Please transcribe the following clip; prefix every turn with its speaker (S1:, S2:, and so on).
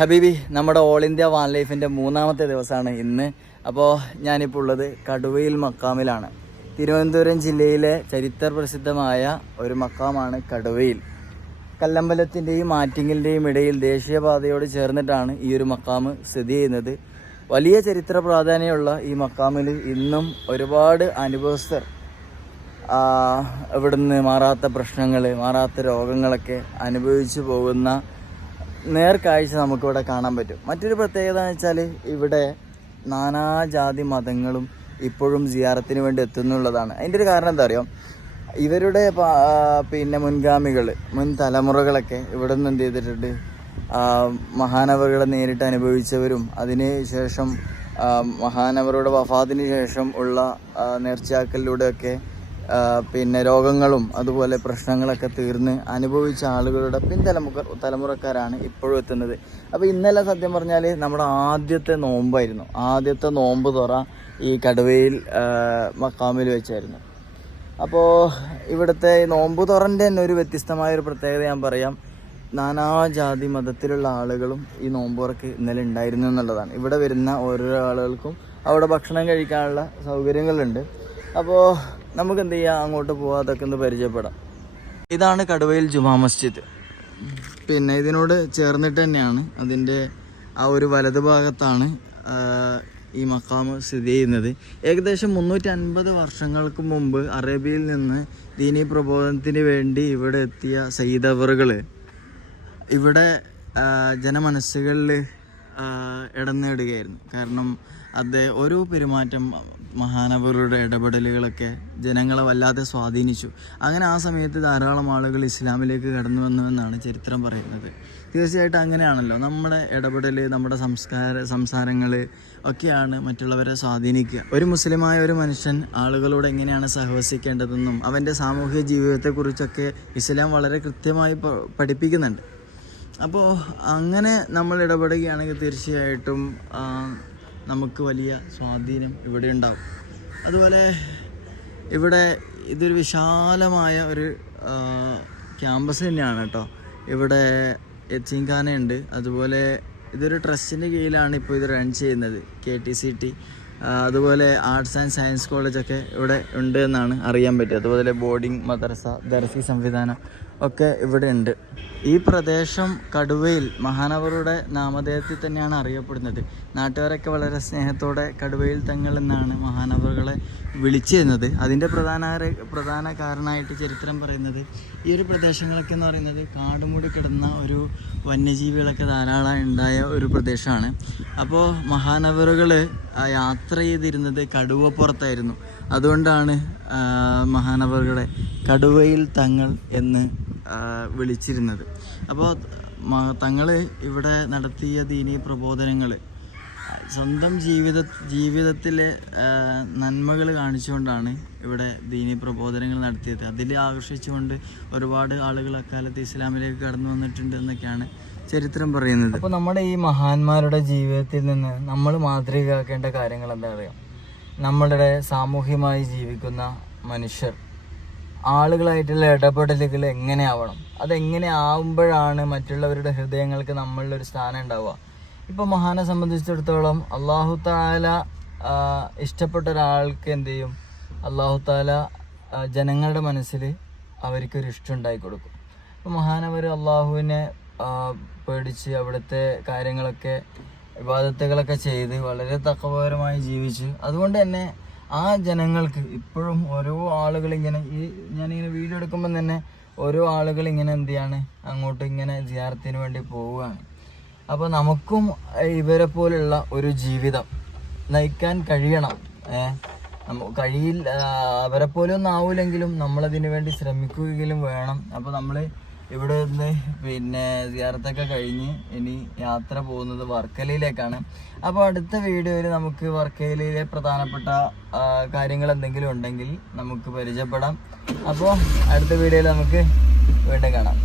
S1: ഹബീബി നമ്മുടെ all India van ലൈഫിന്റെ മൂന്നാമത്തെ ദിവസമാണ് ഇന്ന്. അപ്പോൾ ഞാനിപ്പോൾ ഉള്ളത് കടുവയിൽ മക്കാമിലാണ്. തിരുവനന്തപുരം ജില്ലയിലെ ചരിത്ര പ്രസിദ്ധമായ ഒരു മക്കാമാണ് കടുവയിൽ. കല്ലമ്പലത്തിന്റെയും ആറ്റിങ്ങലിന്റെയും ഇടയിൽ ദേശീയപാതയോട് ചേർന്നിട്ടാണ് ഈ ഒരു മക്കാമ് സ്ഥിതി ചെയ്യുന്നത്. വലിയ ചരിത്ര പ്രാധാന്യമുള്ള ഈ മക്കാമിൽ ഇന്നും ഒരുപാട് അനുഭവസ്ഥർ ഇവിടുന്ന് മാറാത്ത പ്രശ്നങ്ങൾ മാറാത്ത രോഗങ്ങളൊക്കെ അനുഭവിച്ചു പോകുന്ന നേർക്കാഴ്ച നമുക്കിവിടെ കാണാൻ പറ്റും. മറ്റൊരു പ്രത്യേകത എന്ന് വെച്ചാൽ ഇവിടെ നാനാജാതി മതങ്ങളും ഇപ്പോഴും സിയാറത്തിന് വേണ്ടി എത്തുന്നുള്ളതാണ്. അതിന്റെ ഒരു കാരണം എന്താ പറയുക ഇവരുടെ പിന്നെ മുൻഗാമികൾ മുൻ തലമുറകളൊക്കെ ഇവിടെ നിന്ന് എന്ത് ചെയ്തിട്ടുണ്ട്? മഹാനവറുകളെ നേരിട്ട് അനുഭവിച്ചവരും അതിന് ശേഷം ആ, മഹാനവറുടെ വഫാത്തിന് ശേഷം ഉള്ള നേർച്ചയാക്കലിലൂടെയൊക്കെ പിന്നെ രോഗങ്ങളും അതുപോലെ പ്രശ്നങ്ങളൊക്കെ തീർന്ന് അനുഭവിച്ച ആളുകളുടെ പിൻതലമുക്ക തലമുറക്കാരാണ് ഇപ്പോഴും എത്തുന്നത്. അപ്പോൾ ഇന്നലെ സത്യം പറഞ്ഞാൽ നമ്മുടെ ആദ്യത്തെ നോമ്പായിരുന്നു. ആദ്യത്തെ നോമ്പ് തുറ ഈ കടുവയിൽ മക്കാമിൽ വെച്ചായിരുന്നു. അപ്പോൾ ഇവിടുത്തെ നോമ്പ് തുറന്റെ തന്നെ ഒരു വ്യത്യസ്തമായ ഒരു പ്രത്യേകത ഞാൻ പറയാം. നാനാജാതി മതത്തിലുള്ള ആളുകളും ഈ നോമ്പുറക്ക് ഇന്നലെ ഉണ്ടായിരുന്നു എന്നുള്ളതാണ്. ഇവിടെ വരുന്ന ഓരോ ആളുകൾക്കും അവിടെ ഭക്ഷണം കഴിക്കാനുള്ള സൗകര്യങ്ങളുണ്ട്. അപ്പോൾ നമുക്ക് എന്ത് ചെയ്യാം അങ്ങോട്ട് പോവാം അതൊക്കെ ഒന്ന് പരിചയപ്പെടാം. ഇതാണ് കടുവയിൽ ജുമാ മസ്ജിദ്. പിന്നെ ഇതിനോട് ചേർന്നിട്ട് തന്നെയാണ് അതിന്റെ ആ ഒരു വലത് ഭാഗത്താണ് ഈ മക്കാമ് സ്ഥിതി ചെയ്യുന്നത്. ഏകദേശം മുന്നൂറ്റി അൻപത് വർഷങ്ങൾക്ക് മുമ്പ് അറേബ്യയിൽ നിന്ന് ദീനീ പ്രബോധനത്തിന് വേണ്ടി ഇവിടെ എത്തിയ സയ്യിദവറുകൾ ഇവിടെ ജനമനസ്സുകളിൽ ഇടം നേടുകയായിരുന്നു. കാരണം അദ്ദേഹം ഒരു പെരുമാറ്റം മഹാനവരുടെ ഇടപെടലുകളൊക്കെ ജനങ്ങളെ വല്ലാതെ സ്വാധീനിച്ചു. അങ്ങനെ ആ സമയത്ത് ധാരാളം ആളുകൾ ഇസ്ലാമിലേക്ക് കടന്നു വന്നുവെന്നാണ് ചരിത്രം പറയുന്നത്. തീർച്ചയായിട്ടും അങ്ങനെയാണല്ലോ. നമ്മുടെ ഇടപെടൽ നമ്മുടെ സംസ്കാര സംസാരങ്ങൾ ഒക്കെയാണ് മറ്റുള്ളവരെ സ്വാധീനിക്കുക. ഒരു മുസ്ലിമായ ഒരു മനുഷ്യൻ ആളുകളോട് എങ്ങനെയാണ് സഹവസിക്കേണ്ടതെന്നും അവന്റെ സാമൂഹിക ജീവിതത്തെക്കുറിച്ചൊക്കെ ഇസ്ലാം വളരെ കൃത്യമായി പഠിപ്പിക്കുന്നുണ്ട്. അപ്പോൾ അങ്ങനെ നമ്മൾ ഇടപെടുകയാണെങ്കിൽ തീർച്ചയായിട്ടും നമുക്ക് വലിയ സ്വാധീനം ഇവിടെ ഉണ്ടാവും. അതുപോലെ ഇവിടെ ഇതൊരു വിശാലമായ ഒരു ക്യാമ്പസ് തന്നെയാണ് കേട്ടോ. ഇവിടെ എച്ചിങ്കാനയുണ്ട് അതുപോലെ ഇതൊരു ട്രസ്റ്റിന്റെ കീഴിലാണ് ഇപ്പോൾ ഇത് റൺ ചെയ്യുന്നത് കെ ടി സി ടി. അതുപോലെ ആർട്സ് ആൻഡ് സയൻസ് കോളേജൊക്കെ ഇവിടെ ഉണ്ട് എന്നാണ് അറിയാൻ പറ്റിയത് അതുപോലെ ബോർഡിംഗ് മദ്രസ ദർസി സംവിധാനം ഒക്കെ ഇവിടെ ഉണ്ട്. ഈ പ്രദേശം കടുവയിൽ മഹാനവറുടെ നാമധേയത്തിൽ തന്നെയാണ് അറിയപ്പെടുന്നത്. നാട്ടുകാരൊക്കെ വളരെ സ്നേഹത്തോടെ കടുവയിൽ തങ്ങൾ എന്നാണ് മഹാനവറുകളെ വിളിച്ചിരുന്നത്. അതിന്റെ പ്രധാന പ്രധാന കാരണമായിട്ട് ചരിത്രം പറയുന്നത് ഈ ഒരു പ്രദേശങ്ങളൊക്കെ എന്ന് പറയുന്നത് കാടുമൂടി കിടന്ന ഒരു വന്യജീവികളൊക്കെ ധാരാളം ഉണ്ടായ ഒരു പ്രദേശമാണ്. അപ്പോൾ മഹാനവറുകൾ യാത്ര ചെയ്തിരുന്നത് കടുവപ്പുറത്തായിരുന്നു. അതുകൊണ്ടാണ് ആ, മഹാനവറുകളെ കടുവയിൽ തങ്ങൾ എന്ന് വിളിച്ചിരുന്നത്. അപ്പോൾ തങ്ങൾ ഇവിടെ നടത്തിയ ദീനീ പ്രബോധനങ്ങൾ സ്വന്തം ജീവിത ജീവിതത്തിലെ നന്മകൾ കാണിച്ചുകൊണ്ടാണ് ഇവിടെ ദീനി പ്രബോധനങ്ങൾ നടത്തിയത്. അതിൽ ആകർഷിച്ചുകൊണ്ട് ഒരുപാട് ആളുകൾ അക്കാലത്ത് ഇസ്ലാമിലേക്ക് കടന്നു വന്നിട്ടുണ്ട് എന്നൊക്കെയാണ് ചരിത്രം പറയുന്നത്. അപ്പോൾ നമ്മുടെ ഈ മഹാന്മാരുടെ ജീവിതത്തിൽ നിന്ന് നമ്മൾ മാതൃകയാക്കേണ്ട കാര്യങ്ങൾ എന്താ പറയുക നമ്മളുടെ സാമൂഹ്യമായി ജീവിക്കുന്ന മനുഷ്യർ ആളുകളായിട്ടുള്ള ഇടപെടലുകൾ എങ്ങനെ ആവണം അതെങ്ങനെ ആവുമ്പോഴാണ് മറ്റുള്ളവരുടെ ഹൃദയങ്ങൾക്ക് നമ്മളിലൊരു സ്ഥാനം ഉണ്ടാവുക? ഇപ്പോൾ മഹാനെ സംബന്ധിച്ചിടത്തോളം അള്ളാഹു താല ഇഷ്ടപ്പെട്ട ഒരാൾക്ക് എന്ത് ചെയ്യും? അള്ളാഹു താല ജനങ്ങളുടെ മനസ്സിൽ അവർക്കൊരു ഇഷ്ടം ഉണ്ടായി കൊടുക്കും അപ്പോൾ മഹാനവർ അള്ളാഹുവിനെ പേടിച്ച് അവിടുത്തെ കാര്യങ്ങളൊക്കെ വിവാദത്തുകളൊക്കെ ചെയ്ത് വളരെ തക്കപരമായി ജീവിച്ച്. അതുകൊണ്ട് തന്നെ ആ ജനങ്ങൾക്ക് ഇപ്പോഴും ഓരോ ആളുകൾ ഇങ്ങനെ ഈ ഞാനിങ്ങനെ വീഡിയോ എടുക്കുമ്പോൾ തന്നെ ഓരോ ആളുകൾ ഇങ്ങനെ എന്ത് ചെയ്യാണ് അങ്ങോട്ട് ഇങ്ങനെ ജിയാർത്തിന് വേണ്ടി പോവുകയാണ്. അപ്പോൾ നമുക്കും ഇവരെ പോലുള്ള ഒരു ജീവിതം നയിക്കാൻ കഴിയണം. ഏഹ് കഴിയില്ല അവരെ പോലെ ഒന്നും നമ്മൾ നമ്മളതിനു വേണ്ടി ശ്രമിക്കുകയെങ്കിലും വേണം. അപ്പോൾ നമ്മൾ ഇവിടെ നിന്ന് പിന്നെ സിയാറത്തൊക്കെ കഴിഞ്ഞ് ഇനി യാത്ര പോകുന്നത് വർക്കലയിലേക്കാണ്. അപ്പോൾ അടുത്ത വീഡിയോയിൽ നമുക്ക് വർക്കലയിലെ പ്രധാനപ്പെട്ട കാര്യങ്ങൾ എന്തെങ്കിലും ഉണ്ടെങ്കിൽ നമുക്ക് പരിചയപ്പെടാം. അപ്പോൾ അടുത്ത വീഡിയോയിൽ നമുക്ക് വീണ്ടും കാണാം.